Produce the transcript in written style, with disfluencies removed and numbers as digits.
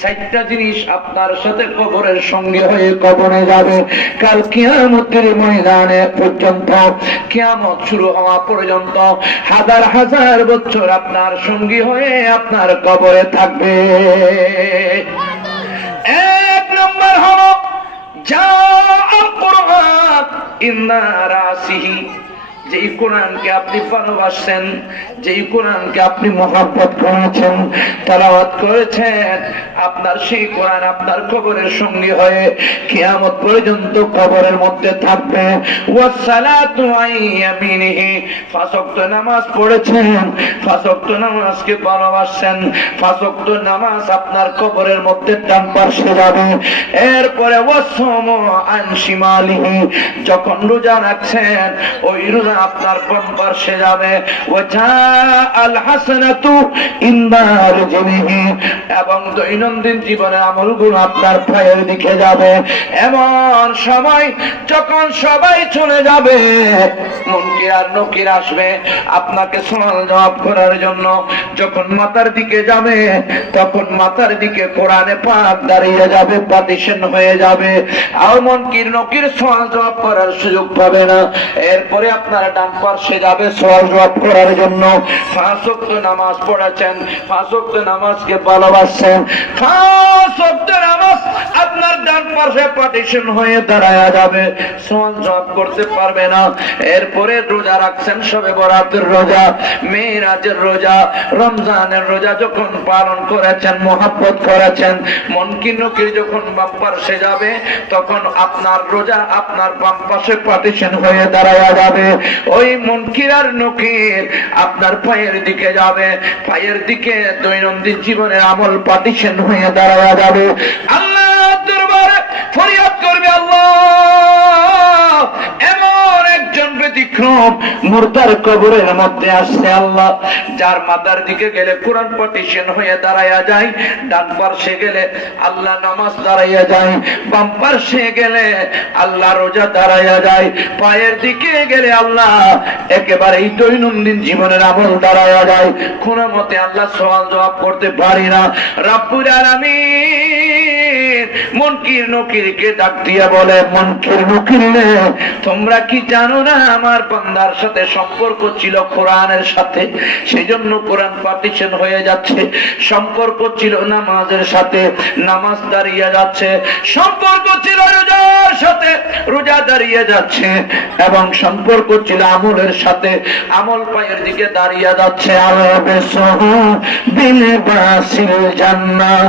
চারটা জিনিস আপনার সাথে কবরের সঙ্গে হয়ে কবরে যাবে কাল কিয়ামতের ময়দানে পর্যন্ত, কিয়ামত শুরু হওয়া পর্যন্ত হাজার হাজার বছর আপনার সঙ্গী হয়ে আপনার কবরে থাকবে। এক নম্বর হলো জাআল কুরআন ইন্না রাসিহি, যেই কোরআনকে আপনি ভালোবাসেন, যেই কোরআনকে আপনি মহব্বত করেছেন, তেলাওয়াত করেছেন, আপনার সেই কোরআন আপনার কবরের সঙ্গী হয়ে কিয়ামত পর্যন্ত কবরের মধ্যে থাকবে। ওয়াসসালাতু আইয়ামিনিহি, পাঁচ ওয়াক্ত নামাজ পড়েছেন, পাঁচ ওয়াক্ত নামাজকে ভালোবাসেন, পাঁচ ওয়াক্ত নামাজ আপনার কবরের মধ্যে ডান পাশে যাবে। এরপরে ওয়াসসামু আন শিমালিহি, যখন রোজা রাখছেন ওই রোজা আপনার বাম পাশে যাবে। ওয়াজাআল হাসানাতু ইনদা রিজলিহি, এবং দৈনন্দিন জীবনের আমলগুলো আপনার পায়ের দিকে যাবে। এমন সময় যখন সবাই চলে যাবে, মুনকির আর নকির আসবে আপনাকে সওয়াল জবাব করার জন্য। যখন মাথার দিকে যাবে তখন মাথার দিকে কোরআনে পাক দাঁড়িয়ে যাবে, পার্টিশন হয়ে যাবে, আর মুনকির নকির সওয়াল জবাব করার সুযোগ পাবে না। এরপরে আপনার ডান পাশে যাবে সওয়াল জবাব করার জন্য। পাঁচ ওয়াক্ত নামাজ পড়েছেন, পাঁচ ওয়াক্ত নামাজকে ভালোবাসেন, পাঁচ ওয়াক্ত নামাজ আপনার ডান পাশে পার্টিশন হয়ে দাঁড়ায়া যাবে, সওয়াল জবাব করতে পারবে না। এরপরে রোজা রাখছেন, শবে বরাতের রোজা, মেরাজের রোজা, রমজানের রোজা যখন পালন করেছেন, মহব্বত করেছেন, মুনকির নকির যখন বাম পাশে যাবে তখন আপনার রোজা আপনার বাম পাশে পার্টিশন হয়ে দাঁড়ায়া যাবে। ওই মুনকির আর নকির আপনার পায়ের দিকে যাবে, পায়ের দিকে দৈনন্দিন জীবনের আমল পার্টিশন হয়ে দাঁড়ায়া যাবে। আল্লাহ দরবারে ফরিয়াদ করবে, আল্লাহ এমন একজন ব্যতিক্রম মুর্দার কবরের মধ্যে আসছে আল্লাহ, যার মাথার দিকে গেলে কোরআন পার্টিশন হয়ে দাঁড়ায়া যায়, ডান পাশে গেলে আল্লাহ নামাজ দাঁড়াইয়া যায়, বাম পাশে গেলে আল্লাহ রোজা দাঁড়াইয়া যায়, পায়ের দিকে গেলে আল্লাহ একেবারে দৈনন্দিন জীবনের আমল দাঁড়াইয়া যায়। কোন মতে আল্লাহ সওয়াল জবাব করতে পারি না। রব্বুল আলামিন মুনকির নকিরকে ডাক দিয়া বলে, মুনকির নকির তোমরা কি জানো না আমার বান্দার সাথে সম্পর্ক ছিল কোরআনের সাথে, সেজন্য কোরআন পার্টিশন হয়ে যাচ্ছে। সম্পর্ক ছিল নামাজের সাথে, নামাজ দাঁড়িয়ে যাচ্ছে। সম্পর্ক ছিল রোজার সাথে, রোজা দাঁড়িয়ে যাচ্ছে। এবং সম্পর্ক ছিল আমলের সাথে, আমল পায়ের দিকে দাঁড়িয়ে যাচ্ছে। আলো বেসহ বিল বাসিল জান্নাহ।